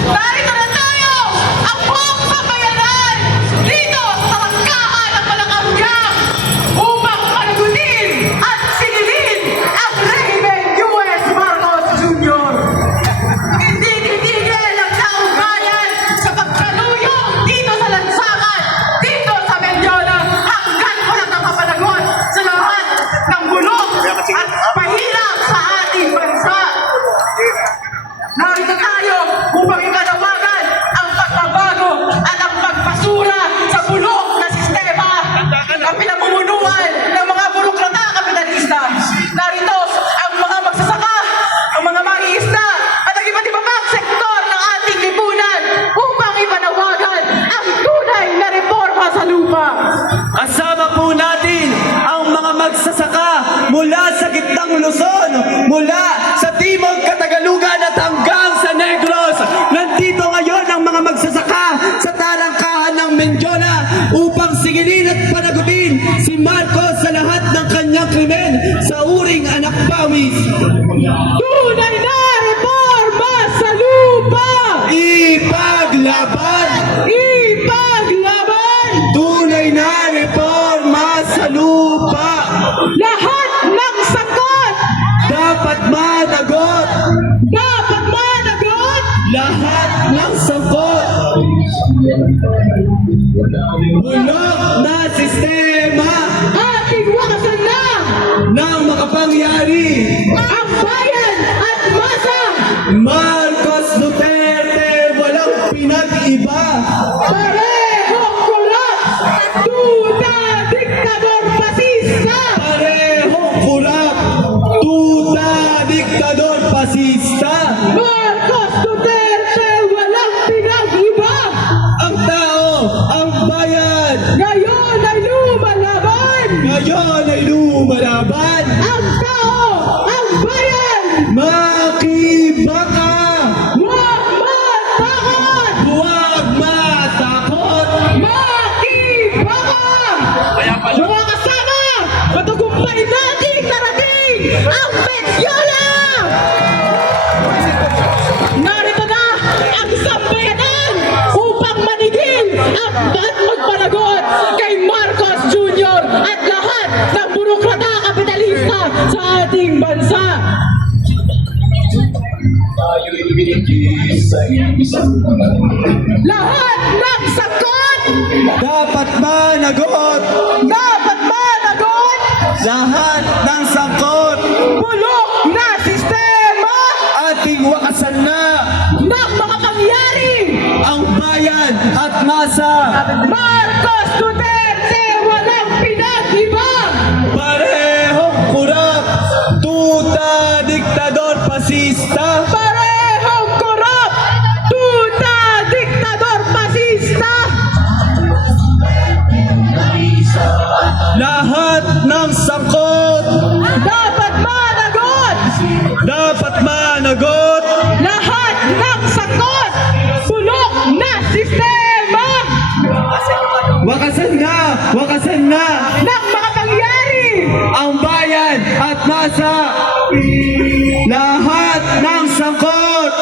Narito na tayo! Ang buong sambayanan! Dito sa Tarangkahan ng Malacanang upang panagutin at singilin ang Rehimen U.S. Marcos Jr. Hindi titigil ang taong bayan sa pagkaluyong dito sa lansangan, dito sa Mendiola, hanggang walang nakapanagot sa lahat ng bulok at pahirap sa ating bansa. Narito tayo upang ipanawagan ang pagbabago at ang pagpasura sa bulok na sistema ng pinamumunuan ng mga burokrata kapitalista. Narito ang mga magsasaka, ang mga mangingisda at ang iba't iba pang sektor ng ating lipunan upang ipanawagan ang tunay na reforma sa lupa. Kasama po natin ang mga magsasaka mula sa gitnang Luzon, mula sa Timog Katagalugan at hanggang sa Negros. Nandito ngayon ang mga magsasaka sa Tarangkahan ng Mendiola upang sigilin at panagutin si Marcos sa lahat ng kanyang krimen sa uring anak pawis. Tunay na reforma sa lupa! Ipaglaban! Ipaglaban! Tunay na reforma sa lupa! Lahat ng sakot! Dapat managot! Dapat managot! Lahat ng sangkot! Bulok na sistema Ating wakasan na! ng makapangyari! Ang bayan at masa! Marcos Duterte walang pinag-iba! Parehong kurap! Duda diktador pasista! Parehong kurap! Tuta diktador pasista! Marcos Duterte walang pinag-iba! Ang tao, ang bayan! Ngayon ay lumalaban! Ngayon ay lumalaban! Ang tao! Ang bayan! Makibaka! Huwag matakot! Huwag matakot! Makibaka! Mga kasama! Matagumpay nating narating ang Mendiola! Narito na ang sambayanan upang manigil at magpanagot kay Marcos Jr. at lahat ng burokrata kapitalista sa ating bansa. Lahat ng sakot! Dapat managot! Dapat managot! Lahat ng sangkot! Bulok na sistema Ating wakasan na ng mga pangyari! ang bayan at masa! Marcos Duterte walang pinag-iba! Parehong kurap! Tuta diktador pasista! Parehong korap! Tuta diktador pasista! Lahat ng sangkot! Dapat managot! Dapat managot! Lahat ng sakot! Bulok na sistema Wakasan na! Wakasan na! ng mga pangyari! Ang bayan at masa! Lahat ng sangkot!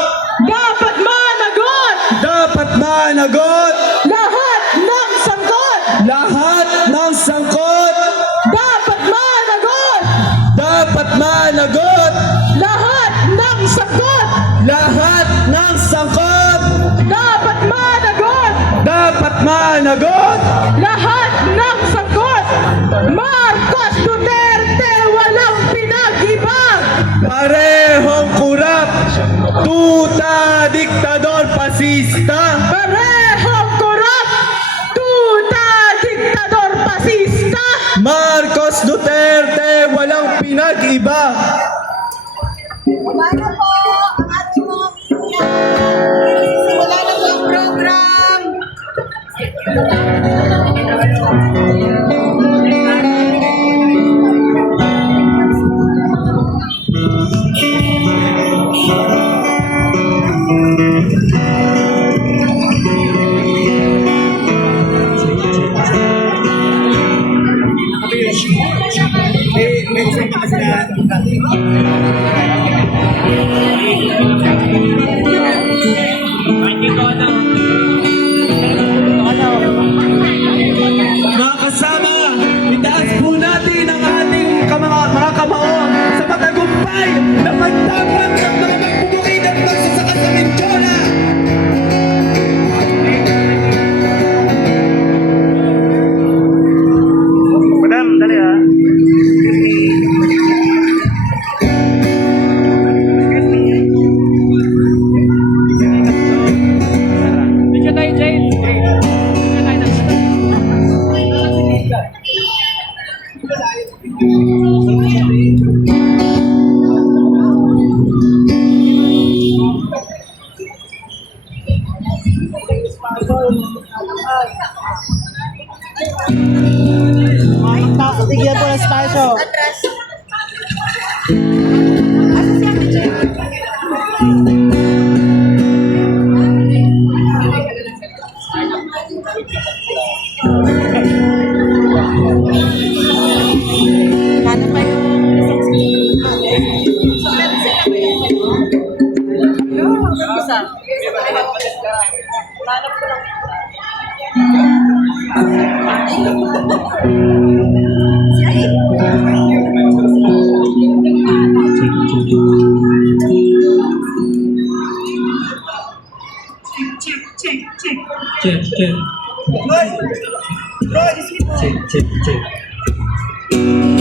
Dapat managot! Dapat managot! Lahat ng sangkot! Lahat ng sangkot! Dapat managot! Dapat managot! Lahat ng sangkot! Lahat ng sangkot! Dapat managot! Dapat managot! Lahat ng sangkot! Marcos Duterte walang pinag-iba! Parehong kurap! Tuta diktador pasista! Parehong korap! Tuta diktador pasista! Marcos Duterte walang pinag-iba! Paano po ang ating mga media? Wala na po ang program. May isang kasi na Bigyan po ng spasyo. Atras. Kano pa Check, check. Check, check, check.